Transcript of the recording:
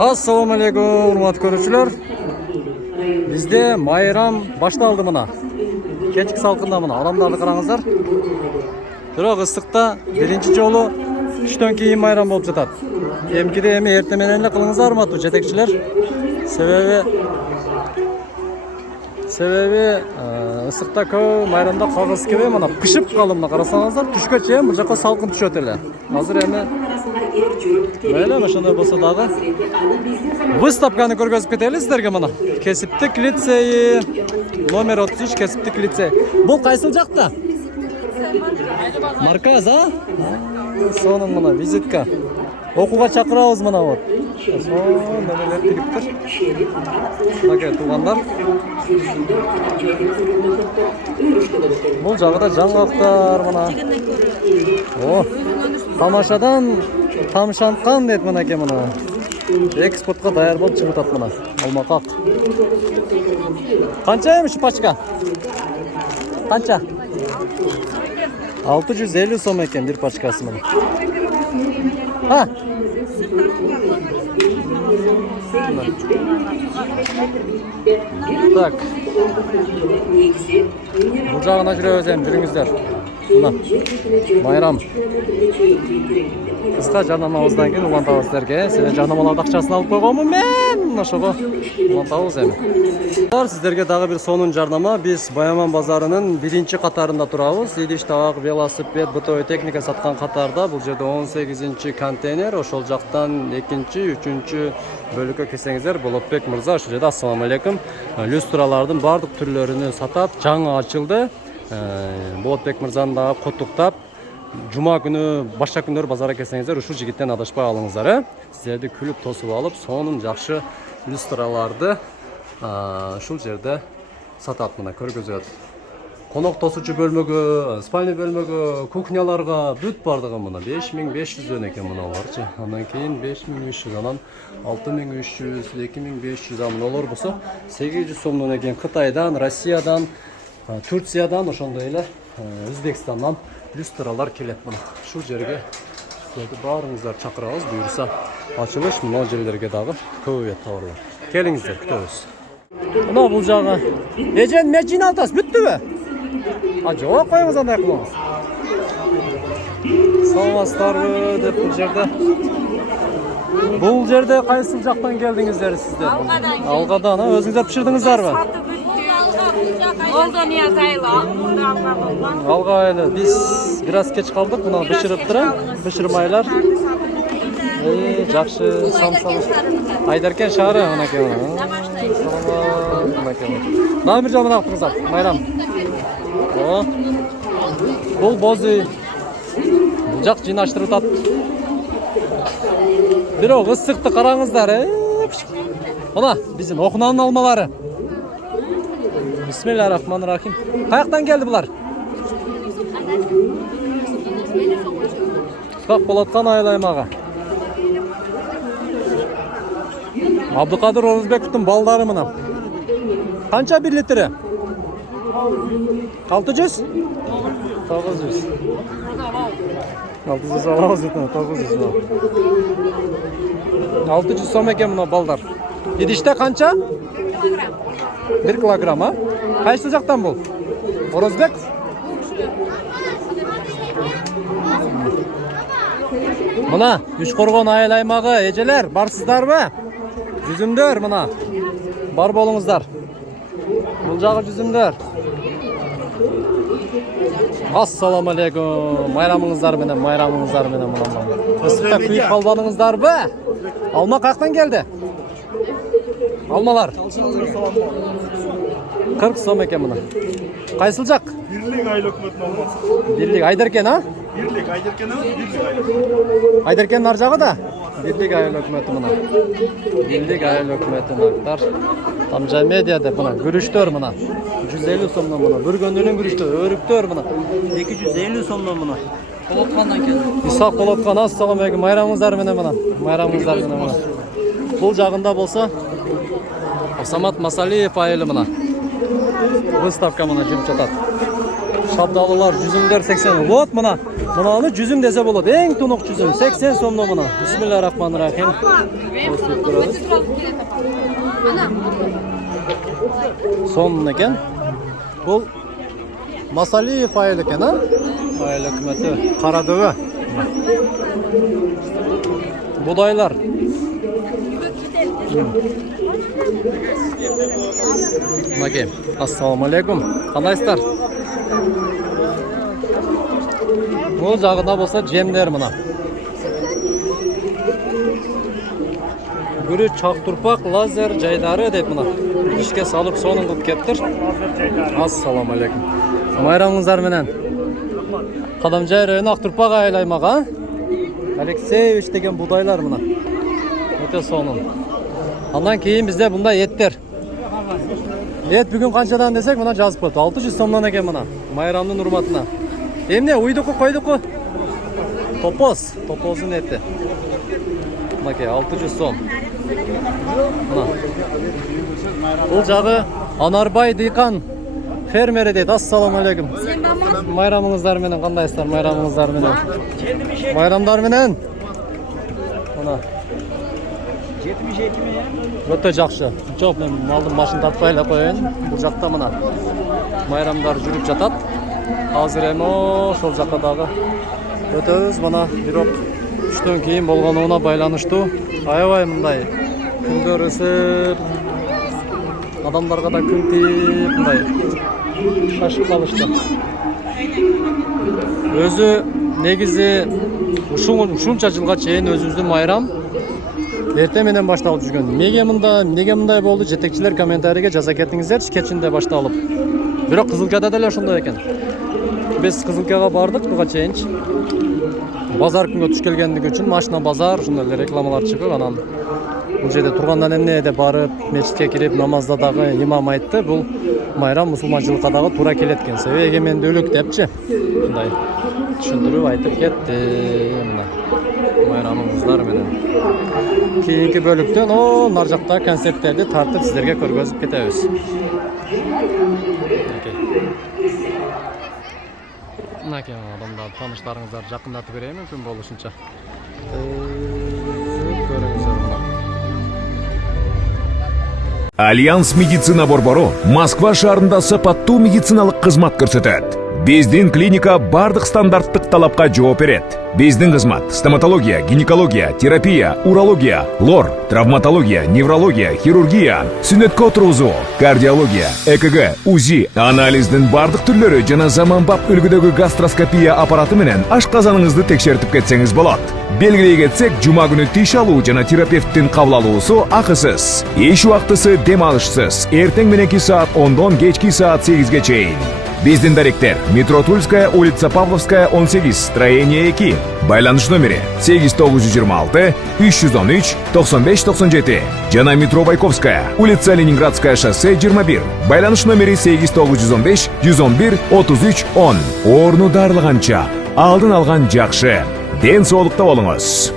Assalamu alaikum hurmatli ko'ruvchilar. Bizde bayram başlandı mına. Keçik salkında mına. Adamlarni qarangizlar. Biroq issiqda birinchi jolu tushdan keyin bayram bo'lib жатат. Emkide emi erta menен эле qilingizlar hurmatli jetekchilar. Sebebi issiqda ko'p bayramda qog'oz kebe mana pishib qoldi mına qarasangizlar. Tushgacha ham bu yoqqa salqin tushat ele. Hozir emi mayli o'shanda bo'lsa dag'i выставканы ko'rgazib ketaylik sizlarga mana. Kesiplik litseyi номер 33 Kesiplik litsey. Bu qaysi joqda? Markaz ha? So'ning mana vizitka. O'quga chaqiramiz mana bu. Nimalar kiribdir? Aka tuğanlar. Bu joqda жаңалыктар mana. O, tamoshadan tamshanqan deb mana aka mana. Eksportga tayyor bo'lib chiqib turibdi mana. Olmaqoq. Qanchaymi shu pachka? Qancha? 650 so'm ekan bir pachkasi mana. Ha. Tak. Bu жағына жүре өзем, жүріңіздер. Мына bayram. Қысқа жарнамамыздан кейін улантабыз сіздерге. Сіздер жарнамаларды ақшасын алып қойғанмын мен. Ошого улантабыз эми. Сіздерге дағы bir сонун жарнама. Biz Баяман базарының биринчи катарында турабыз. Идиш табак, велосипед, бытовой техника саткан катарда. Бул жерде 18-чи контейнер. Ошол жактан 2-чи, 3-чү бөлүккө келсеңиздер, Болотбек мырза ошол жерде ассаламу алейкум. Люстралардын бардык түрлөрүнү сатат. Жаңы ачылды. Болотбек мырзаны дагы коттуктап, жума күнү башка күндөр базарга келсеңиздер, ушул жигиттен адашпай алыңыздар. Сиздерди күлүп тосуп алып, сонун жакшы люстраларды ушул жерде сатат мына көргөзөт. Конок тосучу бөлмөгө, спальный бөлмөгө, кухняларга бүт бардыгы мына 5500 экен мыналарчы. Андан кийин 5300, анан 6300, 2500 мыналар болсо 800 сомдон экен. Кытайдан, Россиядан, Турциядан, ошондой эле Өзбекстандан люстралар келет мына. Ушул жерге силерди баарыңыздар чакырабыз, буюрса ачылыш мына жерлерге дагы көп товарлар. Келиңиздер, күтөбүз. Мына бул жагы. Эжен мечин алтас бүттүбү? Жок, коюңуз андай кылыңыз. Саламатсыздарбы деп бул жерде. Бул жерде кайсы жактан келдиңиздер сиздер? Алгадан, өзүңүздөр пиширдиңиздарбы? Алга biz biraz geç kaldık, buna bişiriptirim, bişirmaylar. Жақшы самсалы. Айдаркен шары мынакей мына. Саламат мынакей. Намир жаман ақтыңыздар, майрам. О. Бұл бозы. Жақ жинаштырып тат. Бирок ысықты қараңыздар. Мына біздің оқунанын алмалары. Bismillahirrahmanirrahim. Қаяқтан келді бұлар? Сұрақ болатқан айлаймаға. Абдықадыр Орызбековтың балдары мына. Қанша 1 литрі? 600? 900. 600 аламыз етін, 900 мына. 600 сом екен мына балдар. Едіште қанша? 1 килограмм, а? Қайсы жақтан бұл? Орозбек? Мына, Үшқорған айыл аймағы, ежелер, барсыздар бі? Жүзімдер, мына. Бар болыңыздар. Бұл жағы жүзімдер. Ассаламу алейкум. Майрамыңыздар менен мына. Ысықта күйіп қалбаныңыздар бі? Алма қақтан келді? Алмалар. 40 сом екен мына. Қайсыл жақ? Бирлик айыл өкмөтүнүн алмасы. Бирлик Айдаркен, а? Бирлик Айдаркен, Бирлик айыл. Айдаркен нар жағы да? Бирлик айыл өкмөтү мына. Бирлик айыл өкмөтү нактар. Тамжай медиа деп мына. Күрүштөр мына. 150 сомдон мына. Бүргөндүнүн күрүштөр, өрүктөр мына. 250 сомдон мына. Болоткандан келди. Исак Болоткан, ассаламу алейкум. Майрамыңыздар менен мына. Бул жагында болсо Самат Масалиев айылы мына. Выставка мына жүрүп жатат. шабдалылар жүзімдер 80. Вот мына. Мынаны жүзім десе болады. Ең тұнық жүзім 80 сомдо мына. Бисмиллахиррахманиррахим. Сом екен. Бұл Масалиев айыл екен, а? Айыл үкіметі Қарадөбе. Budaylar. Bakayım. Assalamu alaikum. Qandaysыздар? Bu жағында болса жемдер мына. Бүрі чақтурпақ лазер жайдары деп мына. Ішке салып соның қып кептір. Ассаламу алейкум. Майрамыңыздар менен. Қадамжай районы Ақтурпақ айлаймаға. Алексеевич деген budaylar мына. Өте соның. Андан кейін бізде бұнда еттер. Ет бүгін қаншадан десек мына жазып қойды. 600 сомнан екен мына. Майрамның урматына. Емне уйдық қойдық. Топоз. Топоздың еті. Мынакей 600 сом. Мына. Бұл жағы Анарбай Дыйқан фермері дейді. Ассаламу алейкум. Майрамыңыздар менен қандайсыздар? Майрамыңыздар менен. Майрамдар менен. Мына. 77 ме? Өте жақсы. Жоқ, мен малдың машин татпайлы қойын. Бұл жақта мына. Майрамдар жүріп жатат. Қазір емо шол жақта дағы. Өтөз мына бирок үштөн кейін болғануына байланышту. Аябай мындай күндөр ысып, адамдарға да күн тиіп мындай шашып қалышты. Өзі негізі ушунча жылға чейин өзүбүздүн майрам эрте менен башталып жүргөн. Неге мындай болду? Жетекчилер комментарийге жаза кетиңиздерчи, кечинде башталып. Бирок Кызылкада деле ошондой экен. Биз Кызылкага бардык буга чейинчи. Базар күнгө туш келгендиги үчүн машина базар ушундай эле рекламалар чыгып, анан бул жерде тургандан эмне деп барып мечитке кирип намазда дагы имам айтты. Бул майрам мусулманчылыкка дагы туура келет экен. Себеби эгемендүүлүк депчи. Мындай түшүндүрүп айтып кетти. Мына майрамыңыздар менен. Кийинки бөлүктөн нар жакта концерттерди тартып сиздерге көргөзүп кетебиз. Мынакей адамдар, таныштарыңыздар жакындатып берейин мүмкүн болушунча. Көрүңүздөр мына. Альянс медицина борбору Москва шаарында сапаттуу медициналык кызмат көрсөтөт. Биздин клиника бардык стандарттык талапка жооп берет. Биздин кызмат стоматология, гинекология, терапия, урология, лор, травматология, неврология, хирургия, сүннөткө отургузуу, кардиология, ЭКГ, УЗИ, анализдин бардык түрлөрү жана заманбап үлгүдөгү гастроскопия аппараты менен ашказаныңызды текшертип кетсеңиз болот. Белгилей кетсек, жума күнү тиш алуу жана терапевттин кабыл алуусу акысыз. Эч убактысы дем алышсыз. Эртең мененки саат 10дон кечки саат 8ге чейин. Биздин даректер: Метро Тульская, улица Павловская, 18, строение 2. Байланыш номери 8926 313 9597. Жана метро Байковская, улица Ленинградская, шоссе 21. Байланыш номери 8915 111 33 10. Орну дарылганча алдын алган жакшы. Ден соолукта болуңуз.